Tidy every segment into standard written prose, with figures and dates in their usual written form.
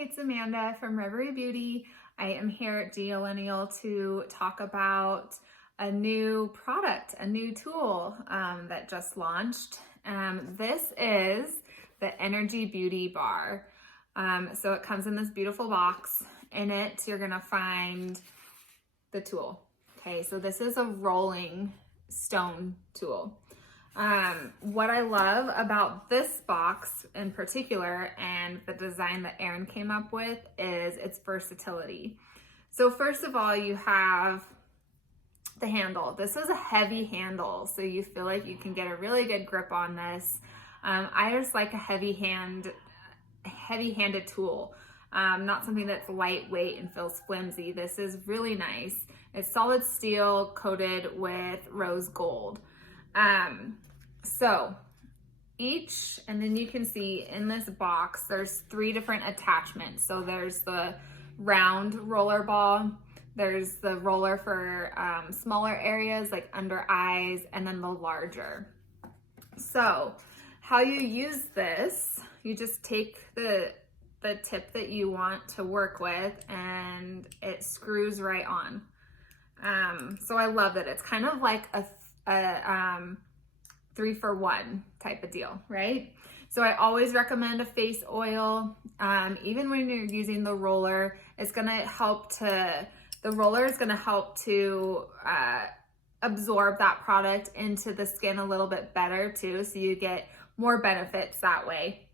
it's Amanda from Reverie Beauty. I am here at Millennial to talk about a new product, a new tool that just launched. This is the Energy Beauty Bar. So it comes in this beautiful box. In it, you're gonna find the tool. Okay, so this is a rolling stone tool. What I love about this box in particular and the design that Erin came up with is its versatility. So first of all, you have the handle. This is a heavy handle, so you feel like you can get a really good grip on this. I just like a heavy-handed tool, not something that's lightweight and feels flimsy. This is really nice. It's solid steel coated with rose gold. So each, and then you can see in this box, there's 3 different attachments. So there's the round roller ball, there's the roller for smaller areas like under eyes, and then the larger. So how you use this, you just take the tip that you want to work with and it screws right on. So I love that it's kind of like a 3-for-1 type of deal, right? So I always recommend a face oil. Even when you're using the roller, the roller is gonna help to absorb that product into the skin a little bit better too, so you get more benefits that way.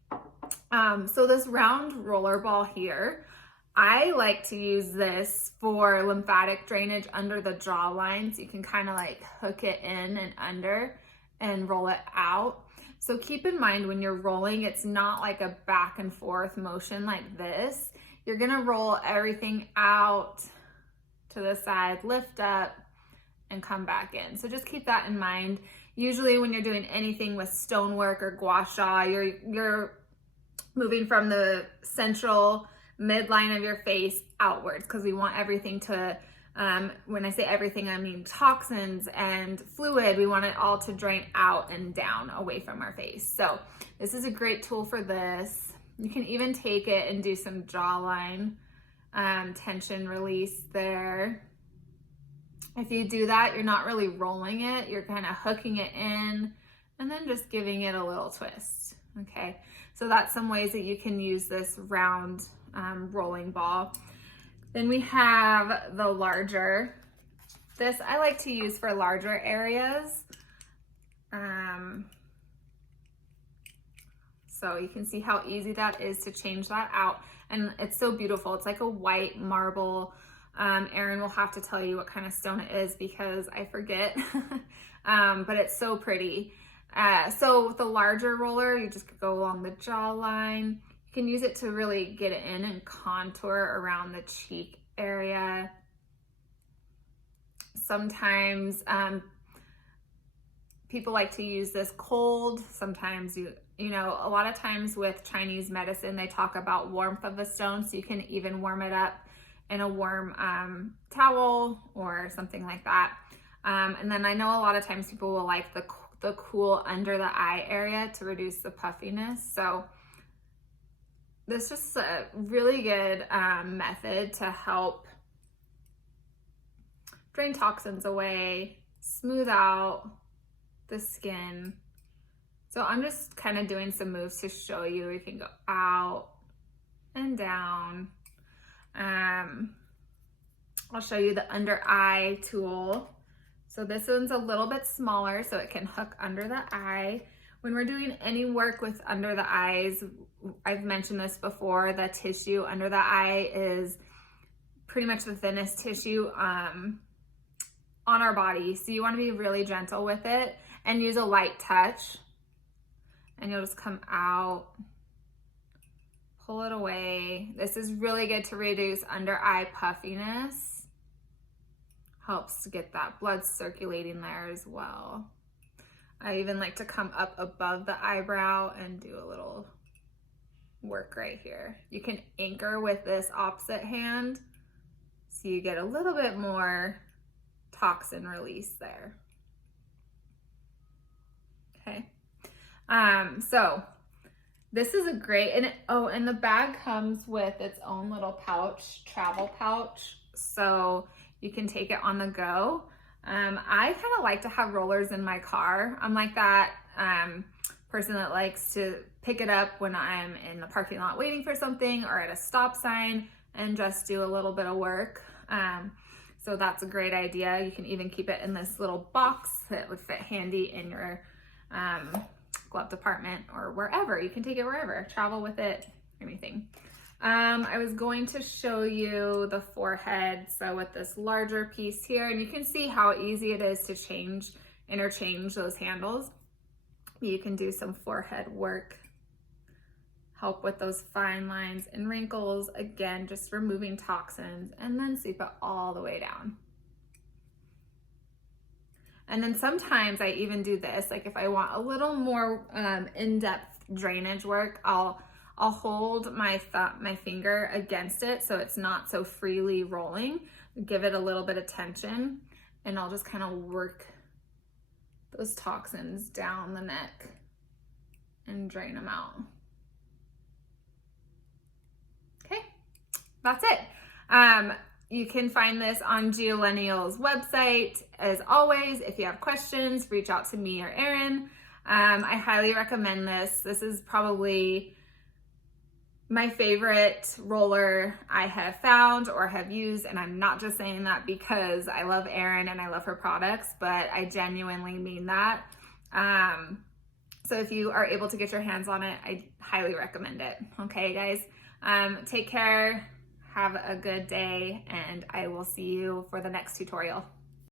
So this round roller ball here, I like to use this for lymphatic drainage under the jawline, so you can kind of like hook it in and under and roll it out. So keep in mind when you're rolling, it's not like a back and forth motion like this. You're gonna roll everything out to the side, lift up, and come back in. So just keep that in mind. Usually when you're doing anything with stonework or gua sha, you're moving from the central midline of your face outwards, because we want everything to, when I say everything, I mean toxins and fluid. We want it all to drain out and down away from our face. So this is a great tool for this. You can even take it and do some jawline tension release there. If you do that, you're not really rolling it, you're kind of hooking it in and then just giving it a little twist. Okay, so that's some ways that you can use this round rolling ball. Then we have the larger. This I like to use for larger areas. So you can see how easy that is to change that out. And it's so beautiful. It's like a white marble. Erin will have to tell you what kind of stone it is because I forget. But it's so pretty. So with the larger roller, you just go along the jawline. You can use it to really get it in and contour around the cheek area. Sometimes people like to use this cold. Sometimes you know, a lot of times with Chinese medicine, they talk about warmth of the stone, so you can even warm it up in a warm towel or something like that. And then I know a lot of times people will like the cool under the eye area to reduce the puffiness. So this is just a really good method to help drain toxins away, smooth out the skin. So I'm just kind of doing some moves to show you. You can go out and down. I'll show you the under eye tool. So this one's a little bit smaller, so it can hook under the eye. When we're doing any work with under the eyes, I've mentioned this before, the tissue under the eye is pretty much the thinnest tissue on our body. So you want to be really gentle with it and use a light touch. And you'll just come out, pull it away. This is really good to reduce under eye puffiness. Helps to get that blood circulating there as well. I even like to come up above the eyebrow and do a little work right here. You can anchor with this opposite hand, so you get a little bit more toxin release there. Okay. So This is a great, and the bag comes with its own little pouch, travel pouch, so you can take it on the go. I kind of like to have rollers in my car. I'm like that person that likes to pick it up when I'm in the parking lot waiting for something or at a stop sign and just do a little bit of work. So that's a great idea. You can even keep it in this little box that would fit handy in your glove department or wherever. You can take it wherever, travel with it, anything. I was going to show you the forehead. So with this larger piece here, and you can see how easy it is to interchange those handles. You can do some forehead work, help with those fine lines and wrinkles. Again, just removing toxins, and then sweep it all the way down. And then sometimes I even do this, like if I want a little more in-depth drainage work, I'll hold my finger against it so it's not so freely rolling, give it a little bit of tension, and I'll just kind of work those toxins down the neck and drain them out. Okay, that's it. You can find this on Geolennial's website. As always, if you have questions, reach out to me or Erin. I highly recommend this. This is probably my favorite roller I have found or have used, and I'm not just saying that because I love Erin and I love her products, but I genuinely mean that. So if you are able to get your hands on it, I highly recommend it. Okay, guys, take care. Have a good day, and I will see you for the next tutorial.